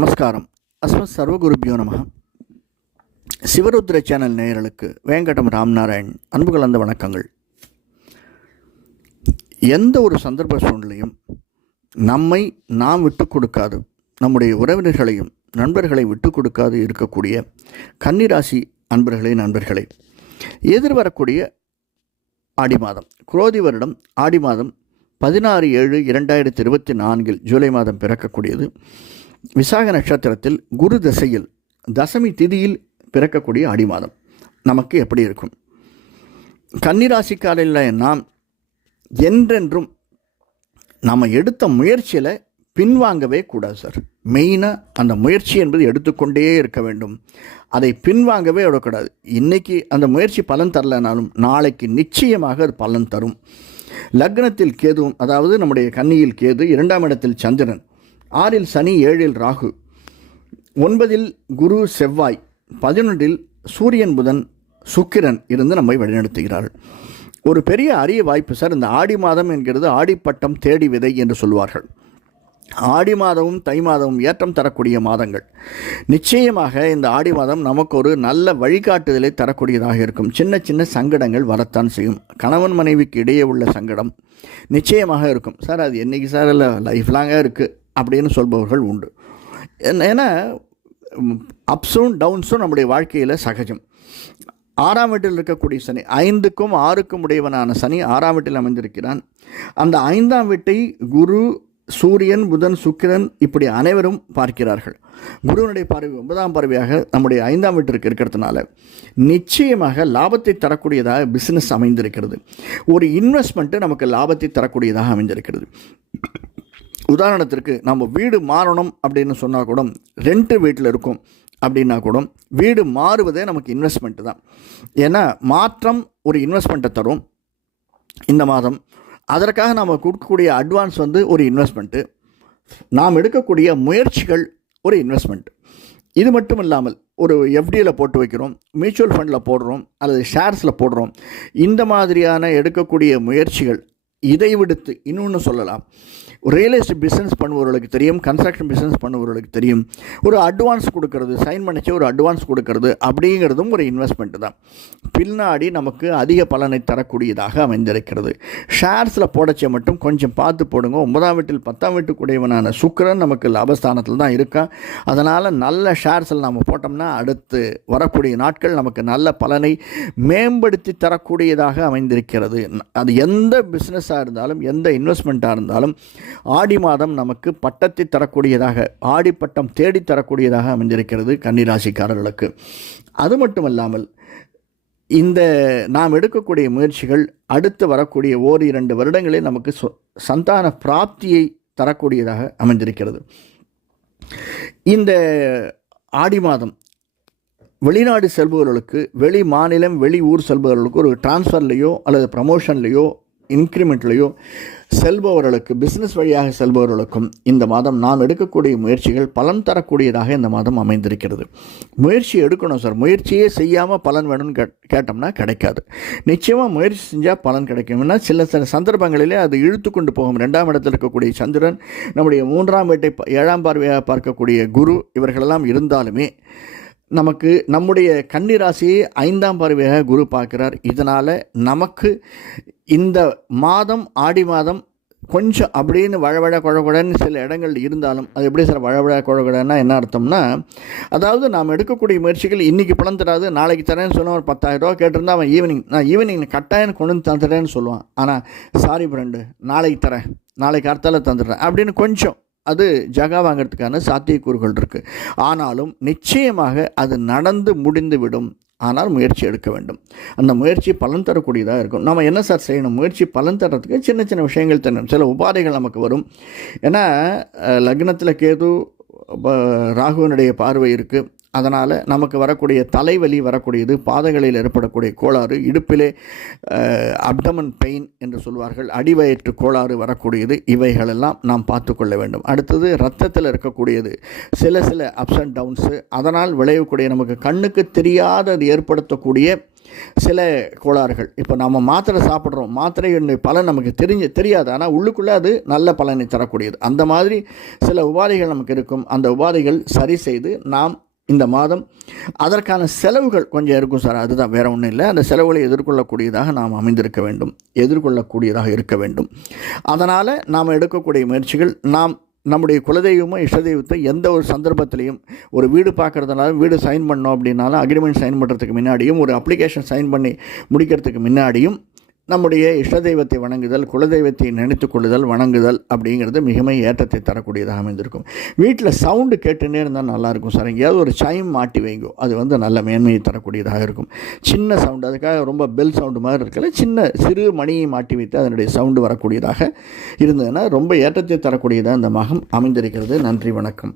நமஸ்காரம். அஸ்மத் சர்வகுருபியோ நம. சிவருத்ர சேனல் நேயர்களுக்கு வேங்கடம் ராம்நாராயண் அன்பு கலந்த வணக்கங்கள். எந்த ஒரு சந்தர்ப்ப சூழ்நிலையும் நம்மை நாம் விட்டு கொடுக்காது, நம்முடைய உறவினர்களையும் நண்பர்களை விட்டு கொடுக்காது இருக்கக்கூடிய கன்னிராசி நண்பர்களே, எதிர்வரக்கூடிய ஆடி மாதம், குரோதி வருடம் ஆடி மாதம் 16/7/2024 ஜூலை மாதம் பிறக்கக்கூடியது. விசாக நட்சத்திரத்தில் குரு தசையில் தசமி திதியில் பிறக்கக்கூடிய ஆடி மாதம் நமக்கு எப்படி இருக்கும்? கன்னிராசிக்காரில் நாம் என்றென்றும் நம்ம எடுத்த முயற்சியில் பின்வாங்கவே கூடாது சார். மெயினாக அந்த முயற்சி என்பது எடுத்துக்கொண்டே இருக்க வேண்டும், அதை பின்வாங்கவே விடக்கூடாது. இன்றைக்கி அந்த முயற்சி பலன் தரலைனாலும் நாளைக்கு நிச்சயமாக அது பலன் தரும். லக்னத்தில் கேதுவும், அதாவது நம்முடைய கன்னியில் கேது, 2ஆம் இடத்தில் சந்திரன், 6இல் சனி, 7இல் ராகு, 9இல் குரு செவ்வாய், 11இல் சூரியன் புதன் சுக்கிரன் இருந்து நம்மை வழிநடத்துகிறார்கள். ஒரு பெரிய அரிய வாய்ப்பு சார். இந்த ஆடி மாதம் என்கிறது ஆடிப்பட்டம் தேடி விதை என்று சொல்வார்கள். ஆடி மாதமும் தை மாதமும் ஏற்றம் தரக்கூடிய மாதங்கள். நிச்சயமாக இந்த ஆடி மாதம் நமக்கு ஒரு நல்ல வழிகாட்டுதலை தரக்கூடியதாக இருக்கும். சின்ன சின்ன சங்கடங்கள் வரத்தான் செய்யும். கணவன் மனைவிக்கு இடையே உள்ள சங்கடம் நிச்சயமாக இருக்கும். சார் அது என்றைக்கு சார் இல்லை லைஃப் லாங்காக இருக்குது அப்படின்னு சொல்பவர்கள் உண்டு. ஏன்னா அப்ஸும் டவுன்ஸும் நம்முடைய வாழ்க்கையில் சகஜம். 6ஆம் வீட்டில் இருக்கக்கூடிய சனி, 5க்கும் 6க்கும் உடையவனான சனி 6ஆம் வீட்டில் அமைந்திருக்கிறான். அந்த 5ஆம் வீட்டை குரு, சூரியன், புதன், சுக்கிரன் இப்படி அனைவரும் பார்க்கிறார்கள். குருவனுடைய பார்வை 9ஆம் பார்வையாக நம்முடைய 5ஆம் வீட்டிற்கு இருக்கிறதுனால நிச்சயமாக லாபத்தை தரக்கூடியதாக பிஸ்னஸ் அமைந்திருக்கிறது. ஒரு இன்வெஸ்ட்மெண்ட்டு நமக்கு லாபத்தை தரக்கூடியதாக அமைந்திருக்கிறது. உதாரணத்திற்கு நம்ம வீடு மாறணும் அப்படின்னு சொன்னால் கூட, ரெண்ட் வீட்டில் இருக்கும் அப்படின்னா கூட வீடு மாறுவதே நமக்கு இன்வெஸ்ட்மெண்ட்டு தான். ஏன்னா மாற்றம் ஒரு இன்வெஸ்ட்மெண்ட்டை தரும் இந்த மாதம். அதற்காக நாம் கொடுக்கக்கூடிய அட்வான்ஸ் ஒரு இன்வெஸ்ட்மெண்ட்டு, நாம் எடுக்கக்கூடிய முயற்சிகள் ஒரு இன்வெஸ்ட்மெண்ட். இது மட்டும் இல்லாமல் ஒரு எஃப்டியில் போட்டு வைக்கிறோம், மியூச்சுவல் ஃபண்டில் போடுறோம், அல்லது ஷேர்ஸில் போடுறோம். இந்த மாதிரியான எடுக்கக்கூடிய முயற்சிகள். இதை விடுத்து இன்னொன்று சொல்லலாம். ரியல் எஸ்டேட் பிஸ்னஸ் பண்ணுபவர்களுக்கு தெரியும், கன்ஸ்ட்ரக்ஷன் பிஸ்னஸ் பண்ணுபவர்களுக்கு தெரியும். ஒரு அட்வான்ஸ் கொடுக்கறது, சைன் பண்ணிச்சு ஒரு அட்வான்ஸ் கொடுக்கறது அப்படிங்கிறதும் ஒரு இன்வெஸ்ட்மெண்ட் தான். பின்னாடி நமக்கு அதிக பலனை தரக்கூடியதாக அமைந்திருக்கிறது. ஷேர்ஸில் போடச்சே மட்டும் கொஞ்சம் பார்த்து போடுங்க. 9ஆம் வீட்டில் 10ஆம் வீட்டுக்குடையவனான சுக்கிரன் நமக்கு லாபஸ்தானத்தில் தான் இருக்கா. அதனால் நல்ல ஷேர்ஸில் நம்ம போட்டோம்னா அடுத்து வரக்கூடிய நாட்கள் நமக்கு நல்ல பலனை மேம்படுத்தி தரக்கூடியதாக அமைந்திருக்கிறது. அது எந்த பிஸ்னஸாக இருந்தாலும், எந்த இன்வெஸ்ட்மெண்ட்டாக இருந்தாலும் ஆடி மாதம் நமக்கு பட்டத்தை தரக்கூடியதாக, ஆடி பட்டம் தேடி தரக்கூடியதாக அமைந்திருக்கிறது கன்னிராசிக்காரர்களுக்கு. அது மட்டுமல்லாமல் இந்த நாம் எடுக்கக்கூடிய முயற்சிகள் அடுத்து வரக்கூடிய 1-2 வருடங்களில் நமக்கு சந்தான பிராப்தியை தரக்கூடியதாக அமைந்திருக்கிறது. இந்த ஆடி மாதம் வெளிநாடு செல்பவர்களுக்கு, வெளி மாநிலம் வெளி ஊர் செல்பவர்களுக்கு, ஒரு டிரான்ஸ்ஃபர்லேயோ அல்லது ப்ரமோஷன்லேயோ இன்க்ரிமெண்ட்லேயோ செல்பவர்களுக்கு, பிஸ்னஸ் வழியாக செல்பவர்களுக்கும் இந்த மாதம் நாம் எடுக்கக்கூடிய முயற்சிகள் பலன் தரக்கூடியதாக இந்த மாதம் அமைந்திருக்கிறது. முயற்சி எடுக்கணும் சார். முயற்சியே செய்யாமல் பலன் வேணும்னு கேட்டோம்னா கிடைக்காது. நிச்சயமாக முயற்சி செஞ்சால் பலன் கிடைக்கும்னா சில சந்தர்ப்பங்களிலே அது இழுத்து கொண்டு போகும். 2ஆம் இடத்தில் இருக்கக்கூடிய சந்திரன், நம்முடைய 3ஆம் வீட்டை 7ஆம் பார்வையாக பார்க்கக்கூடிய குரு, இவர்களெல்லாம் இருந்தாலுமே நமக்கு நம்முடைய கன்னிராசியை 5ஆம் பார்வையாக குரு பார்க்கிறார். இதனால் நமக்கு இந்த மாதம் ஆடி மாதம் கொஞ்சம் அப்படின்னு வழவழ குழகுடன்னு சில இடங்கள் இருந்தாலும், அது எப்படி சார் வழவழ குழகுடன்னா என்ன அர்த்தம்னா, அதாவது நாம் எடுக்கக்கூடிய முயற்சிகள் இன்றைக்கி பலன் தராது, நாளைக்கு தரேன்னு சொன்னால் ஒரு 10,000 ரூபா கேட்டிருந்தா அவன் ஈவினிங் கட்டாயம் கொண்டு வந்து தந்துடுறேன்னு சொல்லுவான். ஆனால் சாரி ஃப்ரெண்டு, நாளைக்கு தரேன், நாளைக்கு அடுத்தால தந்துடுறேன் அப்படின்னு கொஞ்சம் அது ஜகா வாங்கிறதுக்கான சாத்தியக்கூறுகள் இருக்குது. ஆனாலும் நிச்சயமாக அது நடந்து முடிந்து விடும். ஆனால் முயற்சி எடுக்க வேண்டும். அந்த முயற்சி பலன் தரக்கூடியதாக இருக்கும். நம்ம என்ன சார் செய்யணும்? முயற்சி பலன் தர்றதுக்கு சின்ன சின்ன விஷயங்கள் தரணும். சில உபாதைகள் நமக்கு வரும். ஏன்னா லக்னத்தில் கேது, ராகுவனுடைய பார்வை இருக்குது. அதனால் நமக்கு வரக்கூடிய தலைவலி வரக்கூடியது, பாதங்களில் ஏற்படக்கூடிய கோளாறு, இடுப்பிலே அப்டமன் பெயின் என்று சொல்வார்கள், அடிவயிற்று கோளாறு வரக்கூடியது, இவைகளெல்லாம் நாம் பார்த்து கொள்ள வேண்டும். அடுத்தது இரத்தத்தில் இருக்கக்கூடியது சில அப்ஸ் அண்ட் டவுன்ஸு, அதனால் விளையக்கூடிய நமக்கு கண்ணுக்கு தெரியாத அது ஏற்படுத்தக்கூடிய சில கோளாறுகள், இப்போ நம்ம மாத்திரை சாப்பிட்றோம், மாத்திரையினுடைய பலன் நமக்கு தெரியாது, ஆனால் உள்ளுக்குள்ளே அது நல்ல பலனை தரக்கூடியது. அந்த மாதிரி சில உபாதைகள் நமக்கு இருக்கும். அந்த உபாதைகள் சரி செய்து நாம் இந்த மாதம் அதற்கான செலவுகள் கொஞ்சம் இருக்கும் சார், அதுதான், வேறு ஒன்றும் இல்லை. அந்த செலவுகளை எதிர்கொள்ளக்கூடியதாக நாம் எதிர்கொள்ளக்கூடியதாக இருக்க வேண்டும். அதனால் நாம் எடுக்கக்கூடிய முயற்சிகள், நம்முடைய குலதெய்வமோ இஷ்டதெய்வத்தை எந்த ஒரு சந்தர்ப்பத்திலையும், ஒரு வீடு பார்க்குறதுனால வீடு சைன் பண்ணோம் அப்படின்னாலும் அக்ரிமெண்ட் சைன் பண்ணுறதுக்கு முன்னாடியும், ஒரு அப்ளிகேஷன் சைன் பண்ணி முடிக்கிறதுக்கு முன்னாடியும் நம்முடைய இஷ்டதெய்வத்தை வணங்குதல், குலதெய்வத்தை நினைத்து கொள்ளுதல், வணங்குதல் அப்படிங்கிறது மிகவும் ஏற்றத்தை தரக்கூடியதாக அமைந்திருக்கும். வீட்டில் சவுண்டு கேட்டுன்னே இருந்தால் நல்லாயிருக்கும் சார். எங்கேயாவது ஒரு சைம் மாட்டி வைங்கோ, அது நல்ல மேன்மையை தரக்கூடியதாக இருக்கும். சின்ன சவுண்டு, அதுக்காக ரொம்ப பெல் சவுண்டு மாதிரி இருக்கல, சிறு மணியை மாட்டி வைத்து அதனுடைய சவுண்டு வரக்கூடியதாக இருந்ததுன்னா ரொம்ப ஏற்றத்தை தரக்கூடியதாக இந்த மாதம் அமைந்திருக்கிறது. நன்றி, வணக்கம்.